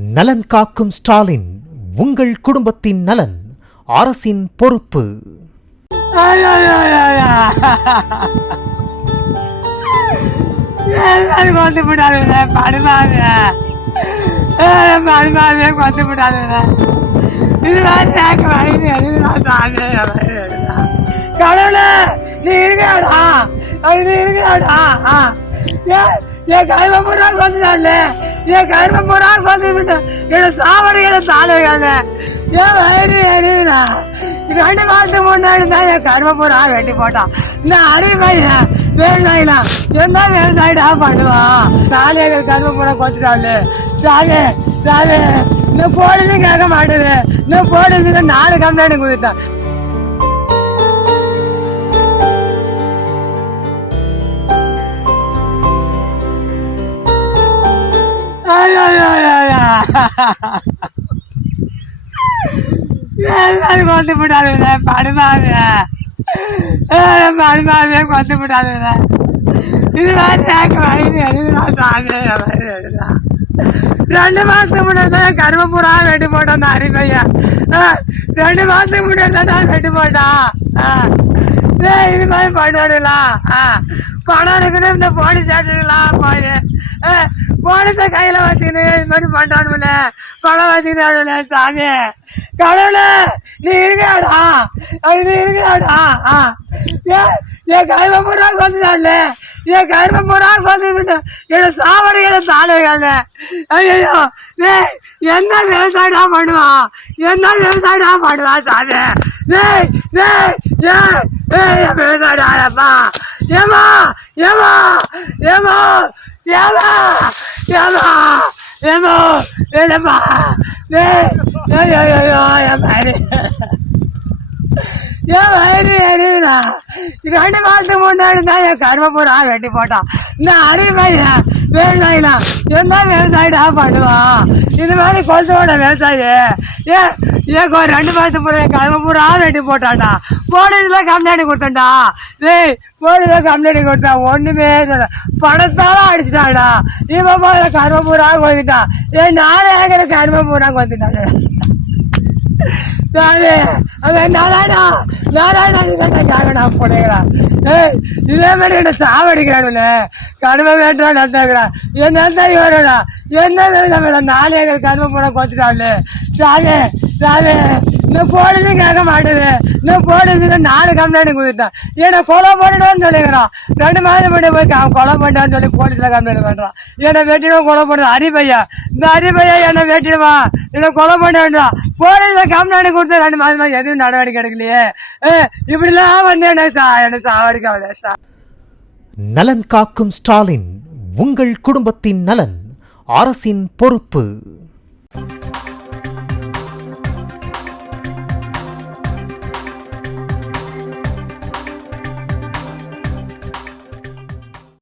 நலன் காக்கும் ஸ்டாலின், உங்கள் குடும்பத்தின் நலன் அரசின் பொறுப்பு. கொண்டு விடாதுங்க, படுமாங்க கொண்டு விடாதுங்க. இதுதான் எனக்கு வயது, எதுதான் கடவுள நீ இருக்காடா, நீ இருக்காடா. என் கைவம்பூரா கொண்டுட்டான்ல, என் கைவம்பூரா கொண்டு விட்டு என் சாவடிகளை தாழுகாங்க. என் வயிறு எரியுதா. 2 மாசத்துக்கு முன்னாடி தான் என் கருவம்பூரா வெட்டி போட்டான். இந்த அடிமையா விவசாயிலாம் என்ன விவசாயிடா பண்ணுவான்? நானே எங்கள் கருவம்பூரா கொண்டுட்டான்ல. சாலே சாலே இன்னும் போலீஸும் கேட்க மாட்டேது. இன்னும் போலீஸுக்கு 4 கம்ப்ளைண்ட் கொடுத்துட்டான். கொண்டு விடாதுங்க, படுமாங்க கொண்டு விடாதுங்க. இதுதான் எனக்கு வயது, எதுதான் தாங்க. 2 மாசத்துக்கு முன்னாடி தான் கருவம்பூரா வெட்டி போட்டான் அந்த அரிமையா. 2 மாசத்துக்கு முன்னாடி தான் வெட்டி போட்டான். இது மாதிரி பண்ணுவாடுலாம். பணம் இருக்குன்னு இந்த போலீஸ் ஸ்டேஷன்லாம் போய் போலீஸை கையில வச்சுக்கின்னு இது மாதிரி பண்ணானுல, பணம் வச்சுக்கிட்டு சாமி கடவுள நீ இருக்காடா, நீ இருக்காடா. என் கைவம்பூரா கொண்டுட்டான்ல, என் கைவம்பூரா கொண்டு என் சாவடிகளை தாழுகாங்க. ஐயோ என்ன விவசாயடா பண்ணுவான், என்ன விவசாயடா பண்ணுவான் சாமி. விவசாயடாப்பா. ஏமா ஏமா ஏமா ஏமா ஏமா ஏமா ஏமா என் வயிறு எரியுதா. 2 மாசத்துக்கு முன்னாடி தான் என் கருவம்பூரா வெட்டி போட்டான். இந்த அடிமையா விவசாயிலாம் என்ன விவசாயிடா பண்ணுவான்? இது மாதிரி கொல்சோட விவசாயி ஏன் 2 மாசத்துக்கு முன்னாடி என் கருவம்பூரா வெட்டி போட்டான்டா. போலீஸ்ல கம்ப்ளைண்ட் கொடுத்தேன்டா. போலீஸ்ல கம்ப்ளைண்ட் கொடுத்தான். ஒண்ணுமே சொல்ல, பணத்தால அடிச்சுட்டான்டா. இவன் போய் கருவம்பூரா கொண்டுட்டான். ஏன் 4 ஏக்கர் கருவம்பூரா கொண்டுட்டாங்க. இதே மாதிரி என்ன சாவடிக்கிறானுல, கடுமை வேண்டாம் என்ன வரடா. என்ன 4 ஏக்கர் கருமை போட கொத்துட்டாள். சாலே சாலே இன்னும் போலீஸும் கேட்க மாட்டேது. இன்னும் போலீஸுக்கு 4 கம்ப்ளைண்ட் கொடுத்துட்டான். என்னை கொலை பண்ணிடுவான்னு சொல்லிக்கிறான். 2 மாதம் பண்ணி போய் கொலை பண்ணிட்டான்னு சொல்லி போலீஸ்ல கம்ப்ளைண்ட் பண்றான். என்னை வெட்டிடுவான், கொலை பண்ணுறான். அரிபையா, இந்த அரிபையா என்னை வெட்டிடுவான், என்னை கொலை பண்ணிடுவான். போலீஸ்ல கம்ப்ளைண்ட் கொடுத்து 2 மாதமா எதுவும் நடவடிக்கை எடுக்கலையே. இப்படிலாம் வந்து என்ன சாவடிக்க. நலன் காக்கும் ஸ்டாலின், உங்கள் குடும்பத்தின் நலன் அரசின் பொறுப்பு.